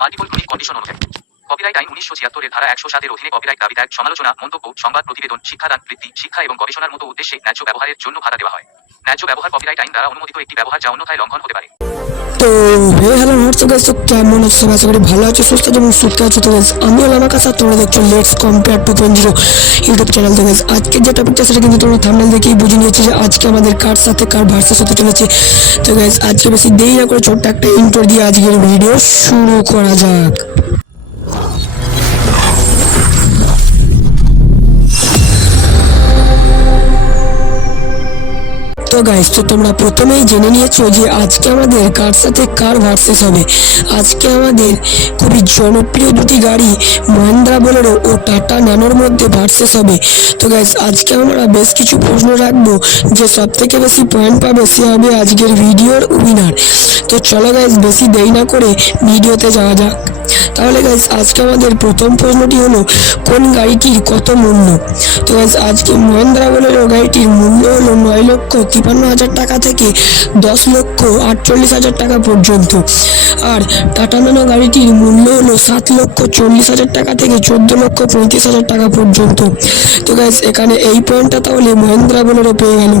Multiple chronic condition অনুযায়ী। Copyright আইন উনিশশো ছিয়াত্তরের ধারা একশো সাতের অধীনে কপিরাইট দাবি ত্যাগ সমালোচনা, মন্তব্য, সংবাদ, প্রতিবেদন, শিক্ষাদান বৃত্তি শিক্ষা এবং গবেষণার মতো উদ্দেশ্যে ন্যায্য ব্যবহারের জন্য ভাড়া দেওয়া হয়। ন্যায্য ব্যবহার কপিরাইট আইন দ্বারা অনুমোদিত একটি ব্যবহার যা অন্যথায় লঙ্ঘন হতে পারে। তো হে হ্যালো হোয়াটস গাইস তো কেমন আছো? সবাই সবাই ভালো আছো, সুস্থ এবং সুস্থ আছো। তো গাইস আমি হলাম আমার কাছে তোমরা দেখছ let's compare two point zero YouTube channel তো গাইস আজকে যে টপিকটা সেটা কিন্তু তোমরা থামনাল দেখেই বুঝে নিয়েছো যে আজকে আমাদের কার সাথে, কার ভার্সেস হতে চলেছে। তো গাইস আজকে বেশি দেরি না করে ছোট্ট একটা ইন্টার দিয়ে আজকের ভিডিও শুরু করা যাক। তো গাইস তো তোমরা প্রথমেই জেনে নিয়েছো যে আজকে আমাদের কার সাথে কার ভার্সেস হবে। আজকে আমাদের খুবই জনপ্রিয় দুটি গাড়ি মহেন্দ্রা বোলেরো ও টাটা ন্যানোর মধ্যে ভার্সেস হবে। তো গাইস আজকে আমরা বেশ কিছু প্রশ্ন রাখব যে সব থেকে বেশি পয়েন্ট পাবে সে হবে আজকের ভিডিওর উইনার তো চলো গাইস বেশি দেরি না করে ভিডিওতে যাওয়া যাক। তাহলে গাইস আজকে আমাদের প্রথম প্রশ্নটি হলো, কোন গাড়িটির কত মূল্য? তো গাইস আজকে মহেন্দ্রা বোলেরো গাড়িটির মূল্য হলো নয় লক্ষ তিপান্ন হাজার টাকা থেকে দশ লক্ষ আটচল্লিশ হাজার টাকা পর্যন্ত। আর টাটা ন্যানো গাড়িটির মূল্য হলো সাত লক্ষ চল্লিশ হাজার টাকা থেকে চোদ্দ লক্ষ পঁয়ত্রিশ হাজার টাকা পর্যন্ত। তো গাইস এখানে এই পয়েন্টটা তাহলে মহেন্দ্রা বোলেরো পেয়ে গেল।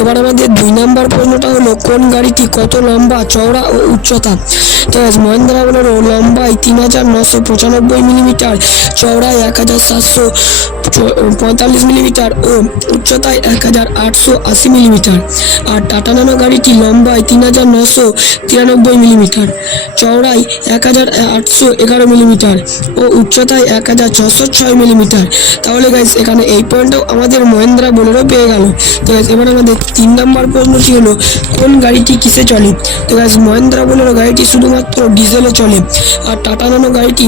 এবার আমাদের দুই নাম্বার প্রশ্নটা হলো, কোন গাড়িটি কত লম্বা, চওড়া ও উচ্চতা? তো মহেন্দ্রা বোলেরো লম্বায় তিন হাজার নশো পঁচানব্বই মিলিমিটার, চওড়ায় এক হাজার সাতশো পঁয়তাল্লিশ মিলিমিটার ও উচ্চতায় এক হাজার আটশো আশি মিলিমিটার। আর টাটা নানো গাড়িটি লম্বায় তিন হাজার নশো তিরানব্বই মিলিমিটার, চওড়ায় এক হাজার আটশো এগারো মিলিমিটার ও উচ্চতায় এক হাজার ছশো ছয় মিলিমিটার। তাহলে গাইস এখানে এই পয়েন্টটাও আমাদের মহেন্দ্রা বোলেরো পেয়ে গেল। তো এবার আমাদের তিন নম্বর প্রশ্নটি হলো, কোন গাড়িটি কিসে চলে? তো গাইস মহেন্দ্রা বোলেরো গাড়িটি শুধুমাত্র ডিজেলে চলে আর টাটা নানো গাড়িটি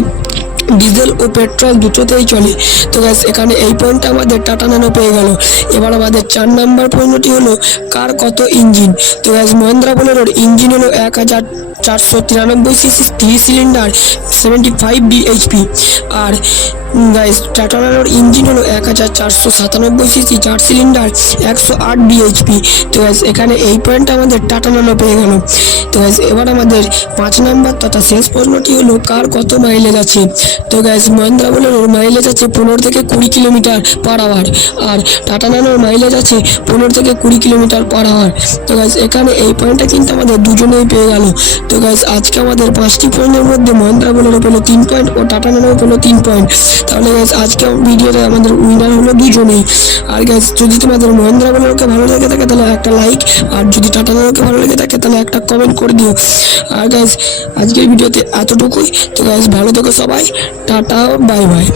ডিজেল ও পেট্রোল দুটোতেই চলে। তো গ্যাস এখানে এই পয়েন্টটা আমাদের টাটা ন্যানো পেয়ে গেল। এবার আমাদের চার নাম্বার প্রশ্নটি হলো, কার কত ইঞ্জিন? তো গ্যাস মহেন্দ্রা বোলেরোর ইঞ্জিন হলো এক হাজার চারশো তিরানব্বই CC three cylinder seventy five BHP আর গাইস টাটা ন্যানোর ইঞ্জিন হলো এক হাজার চারশো সাতানব্বই সিসি চার সিলিন্ডার একশো আট বিএইচপি তো গাইস এখানে এই পয়েন্টটা আমাদের টাটা ন্যানো পেয়ে গেল। তো গাইস এবার আমাদের পাঁচ নাম্বার তথা শেষ প্রশ্নটি হলো, কার কত মাইলেজ আছে? তো গাইস মহেন্দ্রা বোলেরোর মাইলেজ আছে পনেরো থেকে কুড়ি কিলোমিটার পার আওয়ার আর টাটা ন্যানোর মাইলেজ আছে পনেরো থেকে কুড়ি কিলোমিটার পার আওয়ার তো গাইস এখানে এই পয়েন্টটা কিন্তু আমাদের দুজনেই পেয়ে গেল। তো গাইস আজকে আমাদের পাঁচটি পয়েন্টের মধ্যে মহেন্দ্রা বোলেরো পেল তিন পয়েন্ট ও টাটা ন্যানো পেল তিন পয়েন্ট তাহলে গাইস আজকে ভিডিওতে আমাদের উইনার হলো দুজনেই। আর গ্যাস যদি তোমাদের মহেন্দ্রা বলকে ভালো লেগে থাকে, তাহলে একটা লাইক আর যদি টাটা ন্যানোকে ভালো লেগে থাকে, তাহলে একটা কমেন্ট করে দিও। আর গ্যাস আজকের ভিডিওতে এতটুকুই। তো গ্যাস ভালো থেকো সবাই। Tata bye bye